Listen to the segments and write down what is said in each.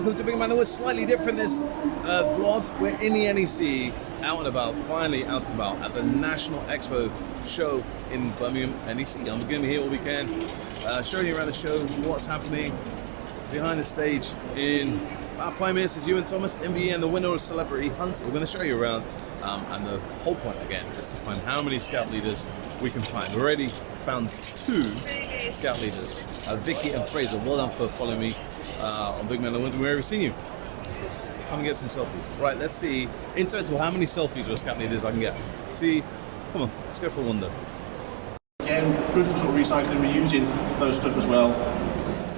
welcome to Birmingham. It's slightly different this vlog. We're in the NEC, out and about, finally out and about at the National Expo Show in Birmingham, NEC. I'm going to be here all weekend, showing you around the show, what's happening behind the stage. In about 5 minutes is you and Thomas, MBE, and the winner of Celebrity Hunt. We're going to show you around, and the whole point again is to find how many scout leaders we can find. We already found 2 scout leaders, Vicky and Fraser. Well done for following me on Big Man and Wins. We've already seen you. Come and get some selfies. Right, let's see in total how many selfies with scout leaders I can get. See, come on, let's go for a wander. Again, good for sort of recycling, reusing those stuff as well.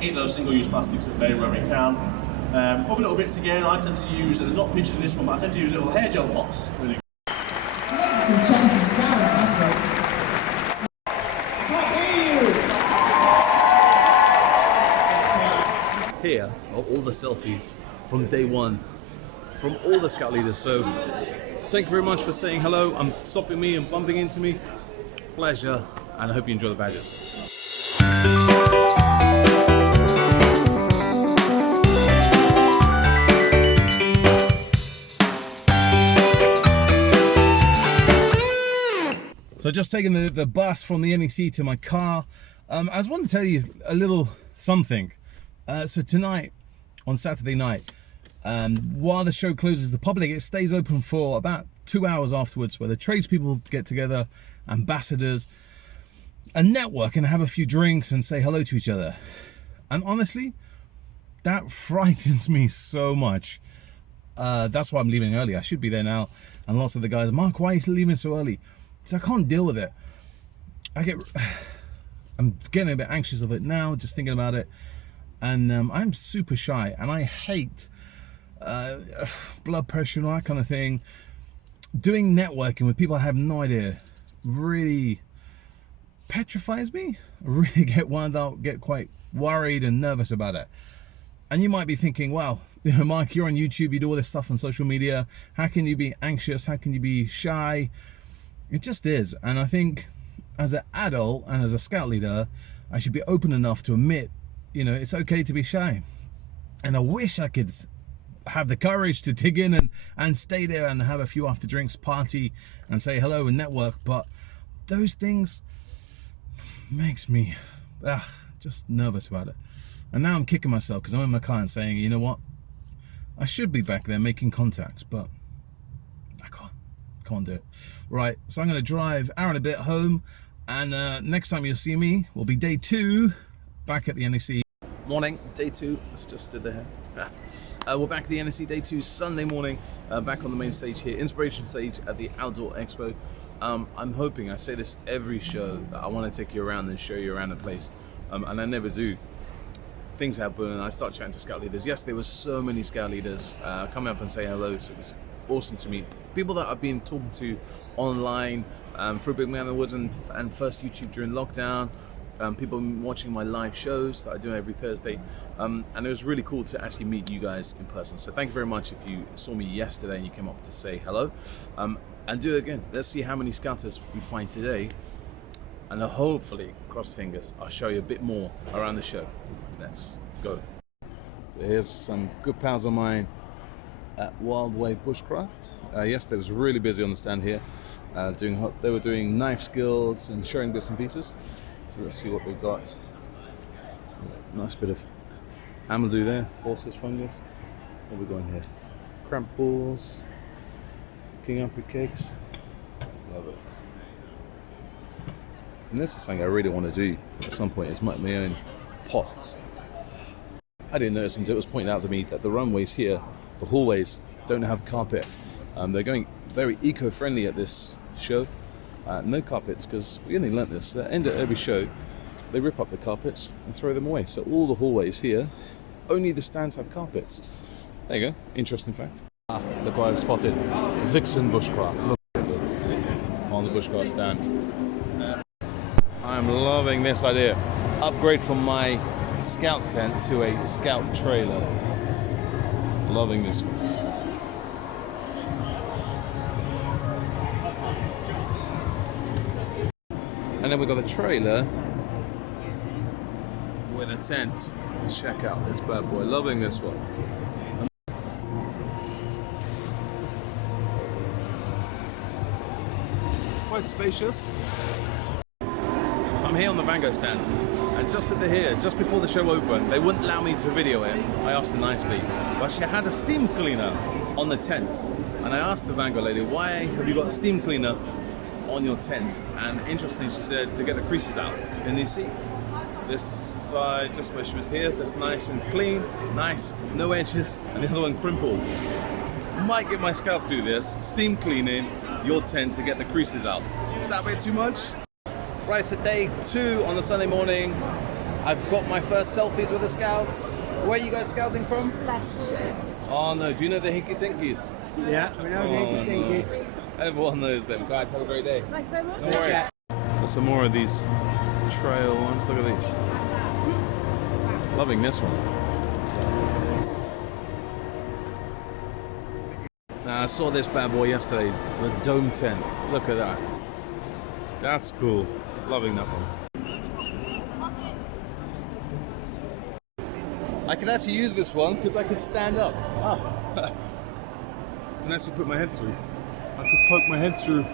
Eat those single-use plastics at bay where we can. Other little bits again, I tend to use, there's not pictures in this one, but I tend to use little hair gel pots. Really. Here are all the selfies from day one, from all the scout leaders. So thank you very much for saying hello and stopping me and bumping into me. Pleasure, and I hope you enjoy the badges. So just taking the bus from the NEC to my car. I just want to tell you a little something. So tonight, on Saturday night, while the show closes the public, it stays open for about 2 hours afterwards, where the tradespeople get together, ambassadors, and network and have a few drinks and say hello to each other. And honestly, that frightens me so much. That's why I'm leaving early. I should be there now. And lots of the guys, Mark, why are you leaving so early? So I can't deal with it. I'm getting a bit anxious of it now, just thinking about it. And I'm super shy, and I hate blood pressure and all that kind of thing. Doing networking with people I have no idea really petrifies me. I really get wound up, get quite worried and nervous about it. And you might be thinking, wow, Mike, you're on YouTube, you do all this stuff on social media. How can you be anxious? How can you be shy? It just is. And I think as an adult and as a scout leader, I should be open enough to admit, you know, it's okay to be shy. And I wish I could have the courage to dig in and stay there and have a few after drinks, party and say hello and network. But those things makes me just nervous about it. And now I'm kicking myself because I'm in my car and saying, you know what? I should be back there making contacts, but I can't do it. Right, so I'm going to drive hour and a bit home, and next time you'll see me will be day 2 back at the NEC. Morning, day 2. Let's just do the hair. We're back at the NEC, day 2, Sunday morning, back on the main stage here, inspiration stage at the Outdoor Expo. I'm hoping, I say this every show, that I want to take you around and show you around the place, and I never do. Things happen and I start chatting to scout leaders. Yes, there were so many scout leaders coming up and saying hello, so it was awesome to meet. People that I've been talking to online through Big Man in the Woods and first YouTube during lockdown. People watching my live shows that I do every Thursday, and it was really cool to actually meet you guys in person. So thank you very much if you saw me yesterday and you came up to say hello, and do it again. Let's see how many scouters we find today, and hopefully, cross fingers, I'll show you a bit more around the show. Let's go. So here's some good pals of mine at Wild Way Bushcraft. Yesterday was really busy on the stand here. They were doing knife skills and showing bits and pieces. So let's see what they've got. Nice bit of amadou there, horses fungus. What are we going here? Cramp balls, King Alfred kegs. Love it. And this is something I really want to do at some point, is make my own pots. I didn't notice until it was pointed out to me that the runways here, the hallways, don't have carpet. They're going very eco-friendly at this show. No carpets, because we only learnt this. At the end of every show, they rip up the carpets and throw them away. So all the hallways here, only the stands have carpets. There you go, interesting fact. Look what I've spotted. Vixen Bushcraft. Look at this on the Bushcraft stand. I'm loving this idea. Upgrade from my scout tent to a scout trailer. Loving this one. And then we've got a trailer with a tent Check out this bad boy. Loving this one. It's quite spacious. So I'm here on the Van Gogh stand, and just before the show opened, they wouldn't allow me to video it. I asked her nicely, but she had a steam cleaner on the tent, and I asked the Van Gogh lady, why have you got a steam cleaner on your tent? And interesting, she said to get the creases out. And you see this side, just where she was here, that's nice and clean, nice, no edges, and the other one crimpled. Might get my scouts do this, steam cleaning your tent to get the creases out. Is that a bit too much? Right, so day 2 on the Sunday morning. I've got my first selfies with the scouts. Where are you guys scouting from? Leicestershire. Oh no, do you know the Hinky Tinkies? Yeah, we know the Hinky Tinkies. Everyone knows them. Guys, have a great day. Thank you very much. No worries. There's some more of these trail ones. Look at these. Loving this one. I saw this bad boy yesterday, the dome tent. Look at that. That's cool. Loving that one. I could actually use this one because I could stand up. I can actually put my head through. I could poke my head through.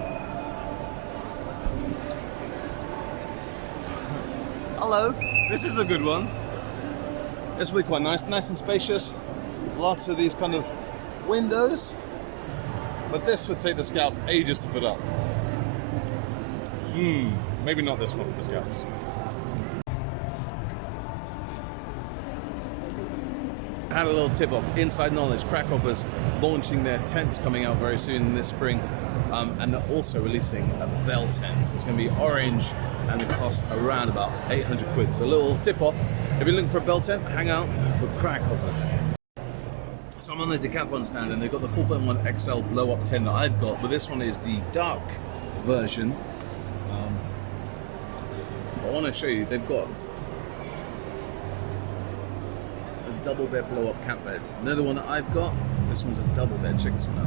Hello. This is a good one. This will be quite nice and spacious. Lots of these kind of windows. But this would take the scouts ages to put up. Maybe not this one for the scouts. I had a little tip off, inside knowledge, Crackhoppers launching their tents coming out very soon this spring, and they're also releasing a bell tent. It's going to be orange and it costs around about 800 quid. So a little tip off, if you're looking for a bell tent, hang out for Crackhoppers. So I'm on the Decathlon stand and they've got the 4.1 XL blow up tent that I've got, but this one is the dark version. I want to show you, they've got a double bed blow up camp bed. Another one that I've got, this one's a double bed, check this one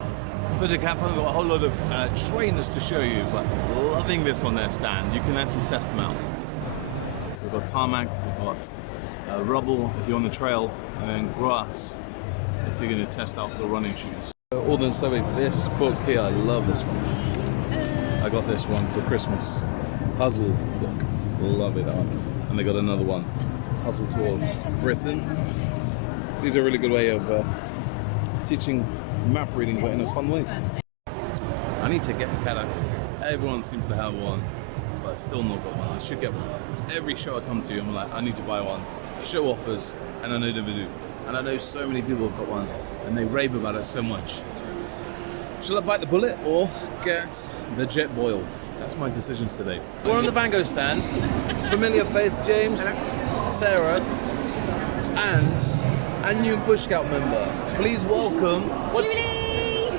out. So Decathlon have got a whole lot of trainers to show you, but loving this on their stand. You can actually test them out. So we've got tarmac, we've got rubble if you're on the trail, and then grass if you're going to test out the running shoes. Ordnance Survey, this book here, I love this one. I got this one for Christmas. Puzzle book, love it. And they got another one, Puzzle Tour Britain. These are a really good way of teaching map reading, but in a fun way. I need to get a cat. Everyone seems to have one, but I still not got one. I should get one. Every show I come to, I'm like, I need to buy one. Show offers, and I never do. And I know so many people have got one, and they rave about it so much. Shall I bite the bullet or get the jet boil? That's my decisions today. We're on the Van Gogh stand. Familiar face, James, Sarah, and a new Bush Scout member. Please welcome Julie!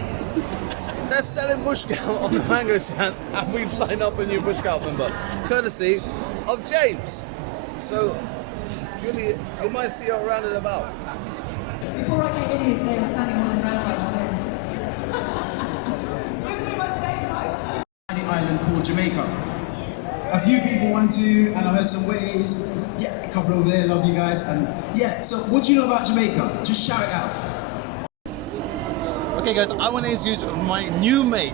They're selling Bush Scout on the Van Gogh stand, and we've signed up a new Bush Scout member, courtesy of James. So, Julie, you might see her around and about. Before I came in here today, I was standing on the ground like this. Island called Jamaica. A few people want to, and I heard some waves. Yeah, a couple over there, love you guys. And yeah, so what do you know about Jamaica? Just shout it out. Okay guys, I want to introduce my new mate,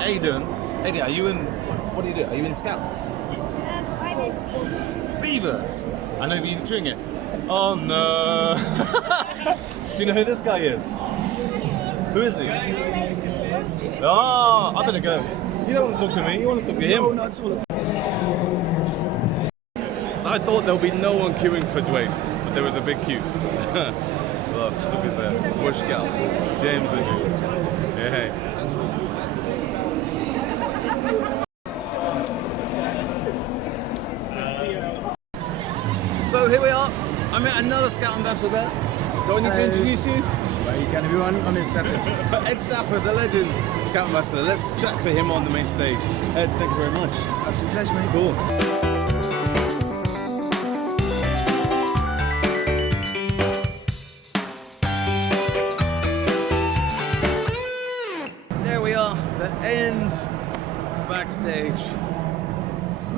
Aiden. Aiden, are you in, what do you do? Are you in Scouts? I'm in Beavers! I know you're doing it. Oh no! Do you know who this guy is? Who is he? Oh, I better go. You don't want to talk to me, you want to talk to him. No, not at all. So I thought there'll be no one queuing for Dwayne, but there was a big queue. Look who's there. Bush Scout, James and Julie. Yeah, hey. So here we are. I met another Scout ambassador. Do I need to introduce you? Well, you can everyone. I'm in Stafford. Ed Stafford, the legend Scout ambassador. Let's chat to him on the main stage. Ed, thank you very much. Absolute pleasure, mate. Cool. There we are, the end backstage.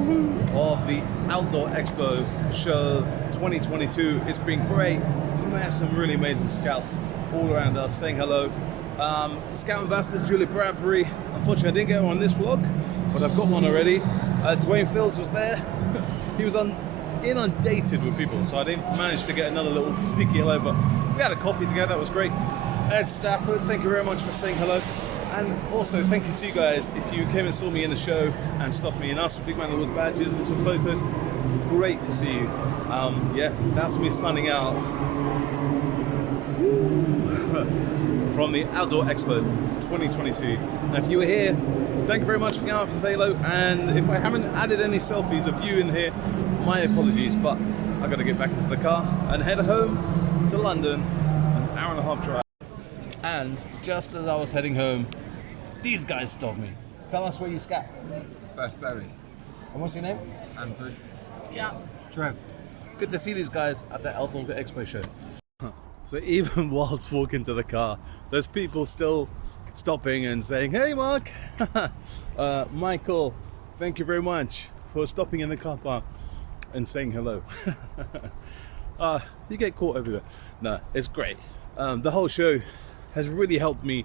of the Outdoor Expo Show 2022. It's been great. We met some really amazing scouts all around us saying hello. Scout Ambassador Julie Bradbury. Unfortunately, I didn't get one on this vlog, but I've got one already. Dwayne Fields was there. He was inundated with people, so I didn't manage to get another little sneaky hello, but we had a coffee together. That was great. Ed Stafford, thank you very much for saying hello. And also thank you to you guys if you came and saw me in the show and stopped me and asked for Big Man of the Woods badges and some photos. Great to see you. Yeah, that's me signing out from the Outdoor Expo 2022. And if you were here, thank you very much for getting up to say hello. And if I haven't added any selfies of you in here, my apologies, but I've got to get back into the car and head home to London, an hour-and-a-half drive. And just as I was heading home, these guys stopped me. Tell us where you scout. First berry. And what's your name? Andrew. Yeah. Trev. Good to see these guys at the Outdoor Expo Show. So even whilst walking to the car, there's people still stopping and saying, "Hey Mark!" Michael, thank you very much for stopping in the car park and saying hello. You get caught everywhere. No, it's great. The whole show has really helped me,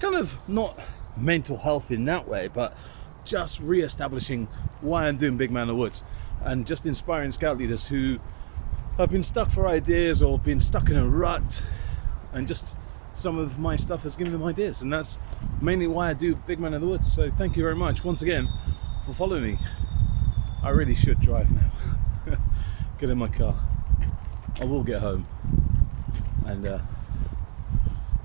kind of not mental health in that way, but just re-establishing why I'm doing Big Man of the Woods, and just inspiring scout leaders who have been stuck for ideas or been stuck in a rut, and just some of my stuff has given them ideas, and that's mainly why I do Big Man of the Woods. So thank you very much once again for following me. I really should drive now. Get in my car. I will get home, and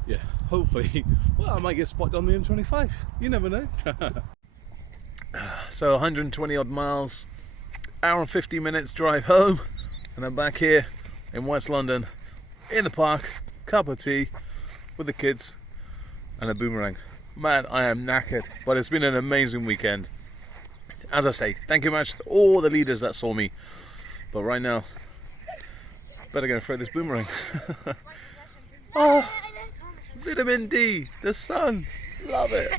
yeah, hopefully, well, I might get spotted on the M25. You never know. So 120 odd miles, hour and 50 minutes drive home, and I'm back here in West London, in the park, cup of tea with the kids and a boomerang. Man, I am knackered, but it's been an amazing weekend. As I say, thank you very much to all the leaders that saw me, but right now, better go and throw this boomerang. Oh, vitamin D, the sun, love it.